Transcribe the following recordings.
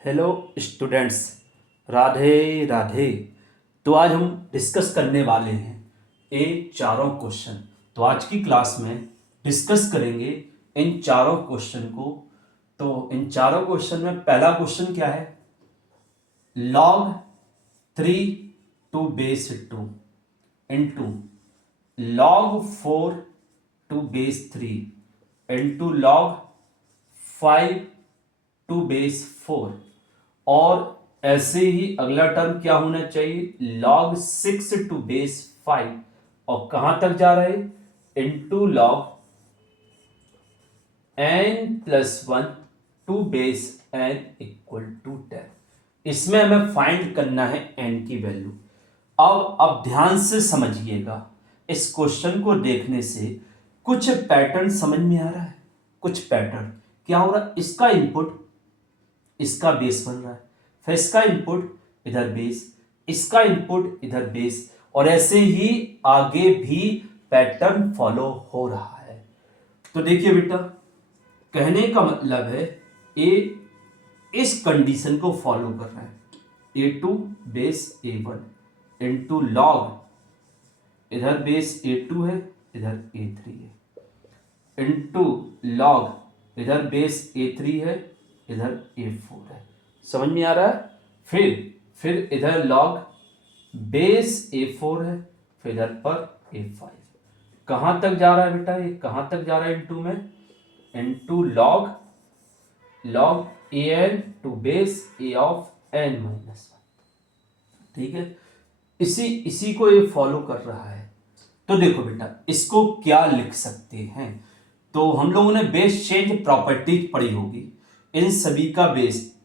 Hello students, Radhe Radhe. तो आज हम डिस्कस करने वाले हैं ये चारों क्वेश्चन। तो आज की क्लास में डिस्कस करेंगे इन चारों क्वेश्चन को। तो इन चारों क्वेश्चन में पहला क्वेश्चन क्या है? log 3 to base 2 into log 4 to base 3 into log 5 to base 4। और ऐसे ही अगला टर्म क्या होना चाहिए? log 6 to base 5। और कहां तक जा रहे हैं? Into log n plus 1 to base n equal to 10। इसमें हमें फाइंड करना है n की वैल्यू। अब ध्यान से समझिएगा, इस क्वेश्चन को देखने से कुछ पैटर्न समझ में आ रहा है। कुछ पैटर्न क्या हो रहा है? इसका इनपुट इसका बेस बन रहा है, फिर इसका इनपुट इधर बेस, इसका इनपुट इधर बेस, और ऐसे ही आगे भी पैटर्न फॉलो हो रहा है। तो देखिए बेटा, कहने का मतलब है ए इस कंडीशन को फॉलो कर रहा है। A2 base A1 into log, इधर बेस A2 है, इधर A3 है, इंटू लॉग, इधर बेस A3 है, इधर A4 है। समझ में आ रहा है? फिर इधर लॉग बेस A4 है, फिर इधर पर A5। कहां तक जा रहा है बेटा? ये कहां तक जा रहा है? इनटू में into log an to base a of n minus 1। ठीक है, इसी को ये फॉलो कर रहा है। तो देखो बेटा, इसको क्या लिख सकते हैं? तो हम लोगों ने बेस चेंज प्रॉपर्टीज पढ़ी होगी। इन सभी का बेस,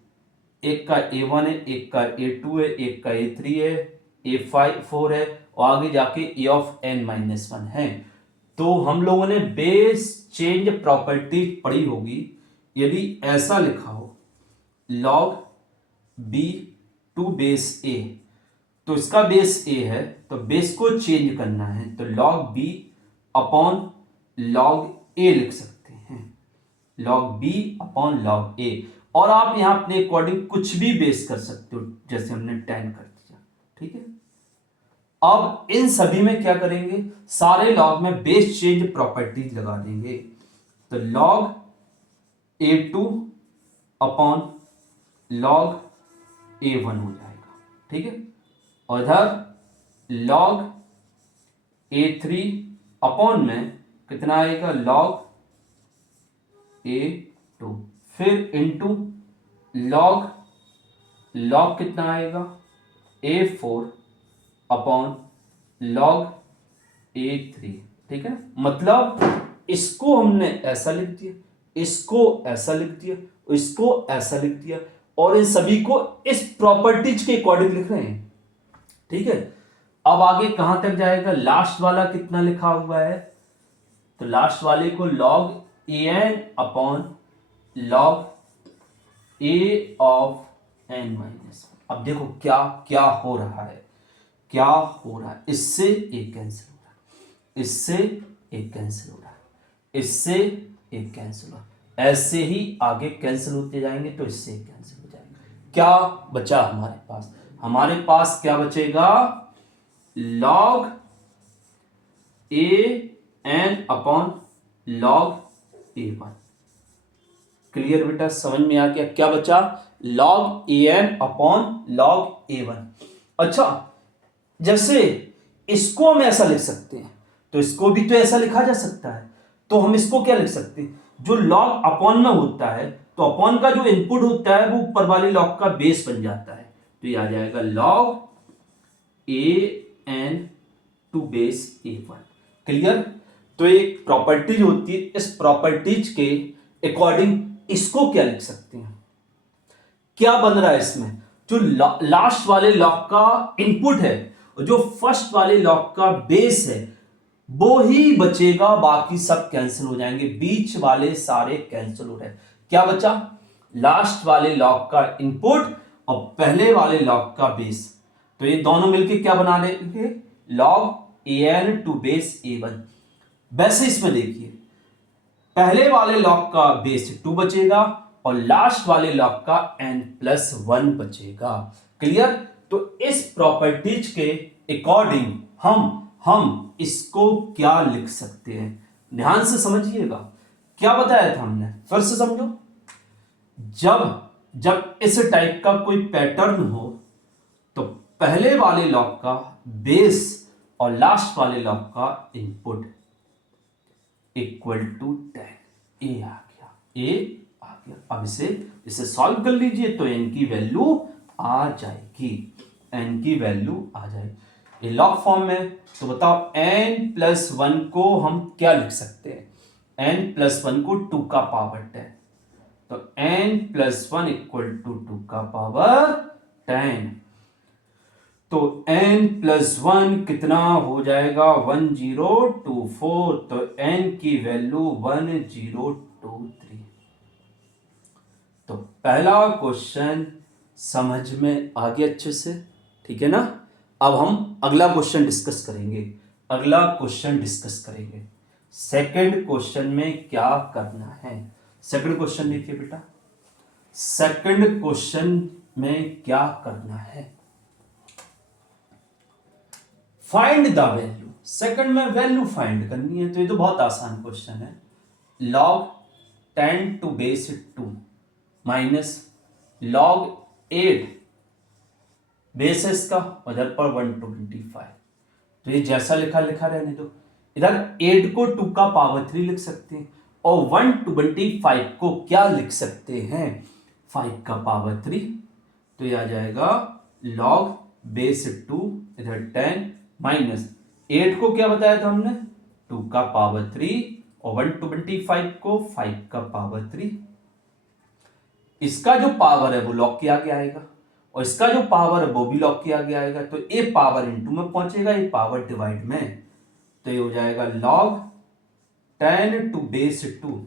एक का A1 है, एक का A2 है, एक का A3 है, A4 है, और आगे जाके A ऑफ n माइनस 1 है। तो हम लोगों ने बेस चेंज प्रॉपर्टीज पढ़ी होगी। यदि ऐसा लिखा हो log b to base a, तो इसका बेस a है, तो बेस को चेंज करना है, तो log b upon log a लिख सकते हैं। log b upon log a। और आप यहां अपने अकॉर्डिंग कुछ भी बेस कर सकते हो, जैसे हमने 10 कर दिया। ठीक है, अब इन सभी में क्या करेंगे? सारे लॉग में बेस चेंज प्रॉपर्टीज लगा देंगे। तो log A2 upon log A1 हो जाएगा। ठीक है, और इधर log A3 अपॉन में कितना आएगा? log A2। फिर इंटू log कितना आएगा? A4 upon log A3। ठीक है ना? मतलब इसको हमने ऐसा लिख दिया, इसको ऐसा लिख दिया, इसको ऐसा लिख दिया, और इन सभी को इस प्रॉपर्टीज के अकॉर्डिंग लिख रहे हैं। ठीक है, अब आगे कहां तक जाएगा? लास्ट वाला कितना लिखा हुआ है? तो लास्ट वाले को log an upon log a of n minus. अब देखो क्या क्या हो रहा है, क्या हो रहा है? इससे एक कैंसिल हो रहा है, इससे एक कैंसिल हो रहा है, इससे एक कैंसिल हो रहा है, ऐसे ही आगे कैंसिल होते जाएंगे, तो इससे एक कैंसिल हो जाएगा। क्या बचा हमारे पास? हमारे पास क्या बचेगा? log a n upon log a1। Clear बेटा? समझ में आ गया क्या बचा? log an upon log a1। अच्छा, जैसे इसको हम ऐसा लिख सकते हैं, तो इसको भी तो ऐसा लिखा जा सकता है। तो हम इसको क्या लिख सकते हैं? जो log अपॉन में होता है, तो अपॉन का जो इनपुट होता है वो ऊपर वाले log का बेस बन जाता है। तो ये आ जाएगा log an to base a1। Clear? तो एक प्रॉपर्टीज होती है, इस प्रॉपर्टीज के अकॉर्डिंग इसको क्या लिख सकते हैं? क्या बन रहा है इसमें? जो लास्ट वाले लॉग का इनपुट है और जो फर्स्ट वाले लॉग का बेस है वो ही बचेगा, बाकी सब कैंसिल हो जाएंगे, बीच वाले सारे कैंसिल हो रहे हैं। क्या बचा? लास्ट वाले लॉग का इनपुट और पहले वाले लॉग का बेस। तो ये दोनों मिलके क्या बना लेंगे? log an to base a1। वैसे इसमें देखिए, पहले वाले लॉग का बेस 2 बचेगा, और लास्ट वाले लॉग का n+1 बचेगा। क्लियर? तो इस प्रॉपर्टीज के अकॉर्डिंग हम इसको क्या लिख सकते हैं, ध्यान से समझिएगा। क्या बताया था हमने, फिर से समझो। जब इस टाइप का कोई पैटर्न हो तो पहले वाले लॉग का बेस और लास्ट वाले लॉग का इनपुट इक्वल टू 10। ए आ गया। अब इसे सॉल्व कर लीजिए तो n की वैल्यू आ जाएगी, n की वैल्यू आ जाएगी। ये लॉग फॉर्म में, तो बताओ n+1 को हम क्या लिख सकते हैं, n+1 को 2 का पावर 10, तो n+1 इक्वल टू 2 का पावर 10। तो n+1 कितना हो जाएगा, 1024, तो n की वैल्यू 1023। तो पहला क्वेश्चन समझ में आ गया अच्छे से, ठीक है ना। अब हम अगला क्वेश्चन डिस्कस करेंगे। सेकंड क्वेश्चन में क्या करना है, सेकंड क्वेश्चन लिखिए बेटा। सेकंड क्वेश्चन में क्या करना है, फाइंड द वैल्यू। सेकंड में वैल्यू फाइंड करनी है, तो ये तो बहुत आसान क्वेश्चन है। log 10⁻² माइनस log 8 बेस है इसका, उधर पर 125, तो ये जैसा लिखा रहने दो। इधर 8 को 2 का पावर 3 लिख सकते हैं और 125 को क्या लिख सकते हैं, 5 का पावर 3, तो ये आ जाएगा log बेस 2 इधर 10 माइनस 8 को क्या बताया था हमने, 2 का पावर 3 और 125 को 5 का पावर 3। इसका जो पावर है वो लॉग किया गया आएगा और इसका जो पावर है वो भी लॉग किया गया आएगा, तो ये पावर इनटू में पहुंचेगा, ये पावर डिवाइड में, तो ये हो जाएगा log 10⁻²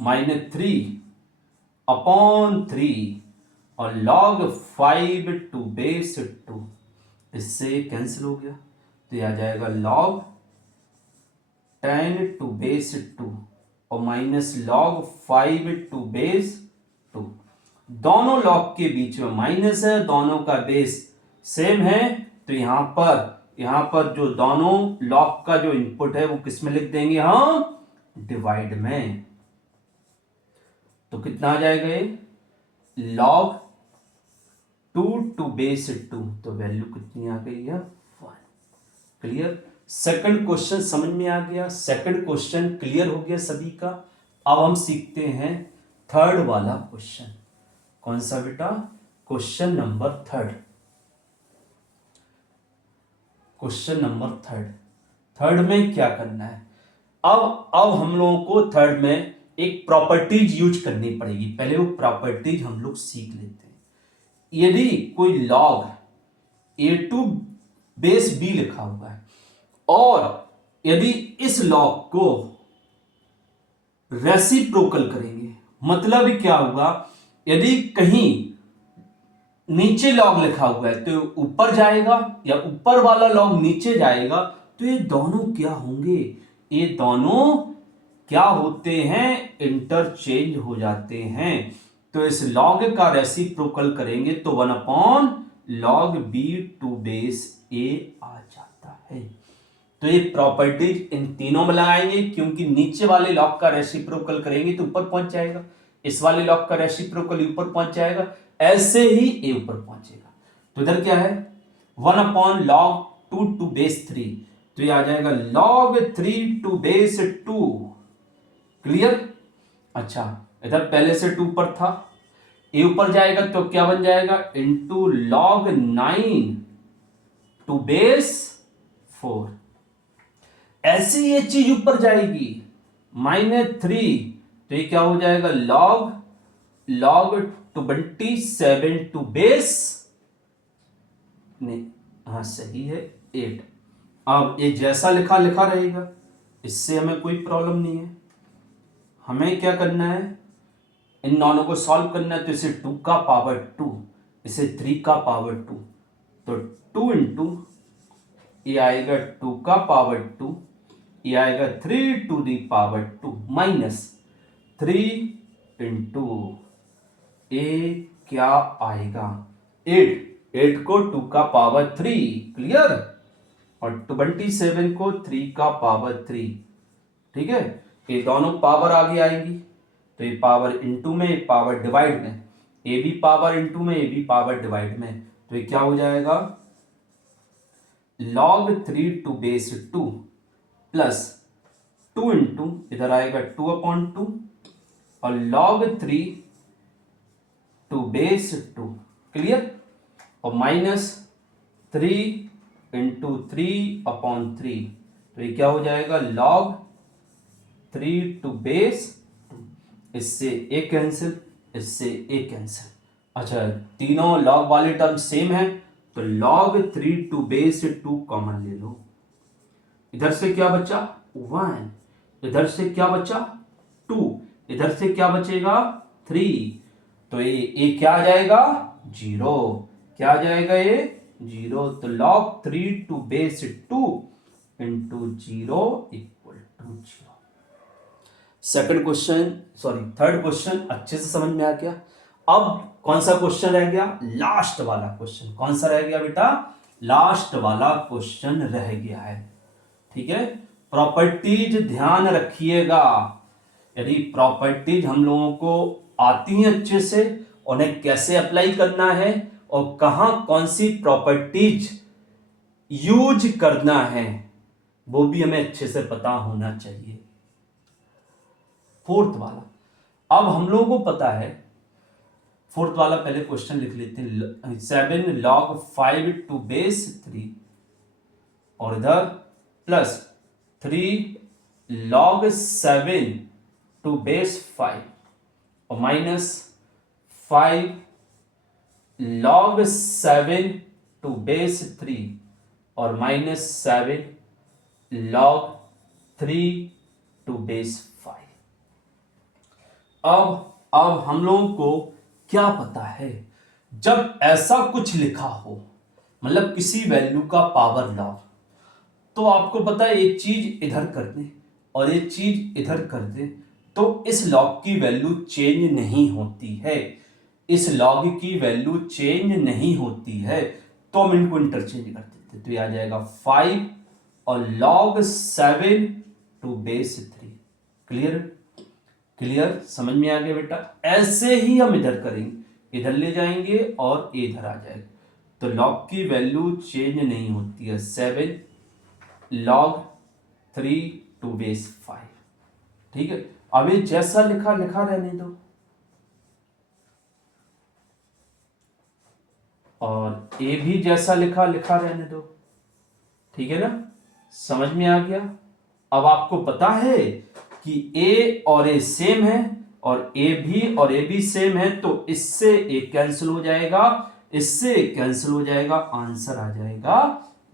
माइनस 3/3 और log 5⁻², इससे कैंसिल हो गया, तो ये आ जाएगा log 10⁻² और माइनस log 5⁻²। दोनों लॉग के बीच में माइनस है, दोनों का बेस सेम है, तो यहां पर जो दोनों लॉग का जो इनपुट है वो किस में लिख देंगे हम, डिवाइड में। तो कितना आ जाएगा ये, log 2⁻², तो वैल्यू कितनी आ गई है, 1। क्लियर? सेकंड क्वेश्चन समझ में आ गया, सेकंड क्वेश्चन क्लियर हो गया सभी का। अब हम सीखते हैं थर्ड वाला क्वेश्चन। कौन सा बेटा, question number third. Question number third में क्या करना है, अब हम लोगों को थर्ड में एक प्रॉपर्टीज यूज करनी पड़ेगी। पहले वो प्रॉपर्टीज हम लोग सीख लेते हैं। यदि कोई लॉग a2 बेस b लिखा हुआ है और यदि इस लॉग को रेसिप्रोकल करेंगे, मतलब क्या होगा, यदि कहीं नीचे लॉग लिखा हुआ है तो ऊपर जाएगा या ऊपर वाला लॉग नीचे जाएगा, तो ये दोनों क्या होंगे, ये दोनों क्या होते हैं, इंटरचेंज हो जाते हैं। तो इस लॉग का रेसिप्रोकल करेंगे तो 1/log b2 बेस a आ जाता है। तो ये प्रॉपर्टीज इन तीनों में लगाएंगे, क्योंकि नीचे वाले लॉग का रेसिप्रोकल करेंगे तो ऊपर पहुंच जाएगा, इस वाले लॉग का रेसिप्रोकल ऊपर पहुंच जाएगा, ऐसे ही ए ऊपर पहुंचेगा। तो इधर क्या है, 1/log 2 बेस 3, तो ये आ जाएगा log 3 बेस 2। क्लियर? अच्छा, इधर पहले से 2 पर था, ए ऊपर जाएगा तो क्या बन जाएगा, इंटू log 9 बेस 4। ऐसे ये चीज ऊपर जाएगी -3, तो ये क्या हो जाएगा, log 27 बेस, नहीं हाँ सही है, 8। अब ये जैसा लिखा रहेगा, इससे हमें कोई प्रॉब्लम नहीं है। हमें क्या करना है, इन दोनों को सॉल्व करना है, तो इसे 2 का पावर 2, इसे 3 का पावर 2, तो 2 इंटू ये आएगा 2 का पावर 2, ये आएगा 3 to the power 2 minus 3 into A क्या आएगा 8 को 2 का पावर 3 क्लियर, और 27 को 3 का पावर 3, ठीक है। ये दोनों पावर आगे आएगी तो ये पावर इंटू में, ये पावर डिवाइड में, ये भी पावर इंटू में, ये भी पावर डिवाइड में, तो ये क्या हो जाएगा log 3 to base 2 plus 2 into इधर आएगा 2/2 और log 3 टू बेस 2 क्लियर, और माइनस 3 इंटू 3/3, तो ये क्या हो जाएगा log 3 टू बेस 2, इससे ए कैंसिल, इससे ए कैंसिल। अच्छा तीनों log वाले टर्म सेम है तो log 3 टू बेस 2 कॉमन ले लो, इधर से क्या बचा 1, इधर से क्या बचा 2, इधर से क्या बचेगा 3, तो ये क्या आ जाएगा 0, क्या आ जाएगा ये 0, तो log 3 to base 2 into 0 equal to 0। Second question, sorry third question अच्छे से समझ में आ गया। अब कौन सा क्वेश्चन रह गया, लास्ट वाला क्वेश्चन। कौन सा रह गया बेटा, लास्ट वाला क्वेश्चन रह गया है, ठीक है। प्रॉपर्टीज ध्यान रखिएगा, यदि प्रॉपर्टीज हम लोगों को आती हैं अच्छे से, उन्हें कैसे अप्लाई करना है और कहां कौन सी प्रॉपर्टीज यूज करना है वो भी हमें अच्छे से पता होना चाहिए। फोर्थ वाला, अब हम लोगों को पता है, फोर्थ वाला पहले क्वेश्चन लिख लेते हैं, 7 log 5 टू बेस 3 और इधर प्लस 3 log 7 टू बेस 5 और माइनस 5 log 7 टू बेस 3 और माइनस 7 log 3 टू बेस 5। अब हम लोगों को क्या पता है, जब ऐसा कुछ लिखा हो, मतलब किसी वैल्यू का पावर लॉग, तो आपको पता है एक चीज इधर कर दे और एक चीज इधर कर दे तो इस लॉग की वैल्यू चेंज नहीं होती है, इस लॉग की वैल्यू चेंज नहीं होती है, तो हम इनको इंटरचेंज कर देते, तो ये आ जाएगा 5 और log 7 to base 3। Clear, clear, समझ में आ गया बेटा। ऐसे ही हम इधर करेंगे, इधर ले जाएंगे और इधर आ जाएगा, तो log की वैल्यू चेंज नहीं होती है, 7 log 3 टू बेस 5, ठीक है। अब ये जैसा लिखा लिखा रहने दो, और ए भी जैसा लिखा लिखा रहने दो, ठीक है ना, समझ में आ गया। अब आपको पता है कि ए और ए सेम है और ए भी सेम है, तो इससे ए कैंसिल हो जाएगा, इससे कैंसिल हो जाएगा, आंसर आ जाएगा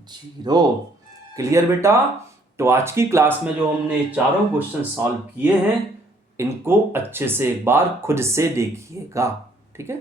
0। क्लियर बेटा। तो आज की क्लास में जो हमने चारों क्वेश्चन सॉल्व किए हैं, इनको अच्छे से एक बार खुद से देखिएगा, ठीक है।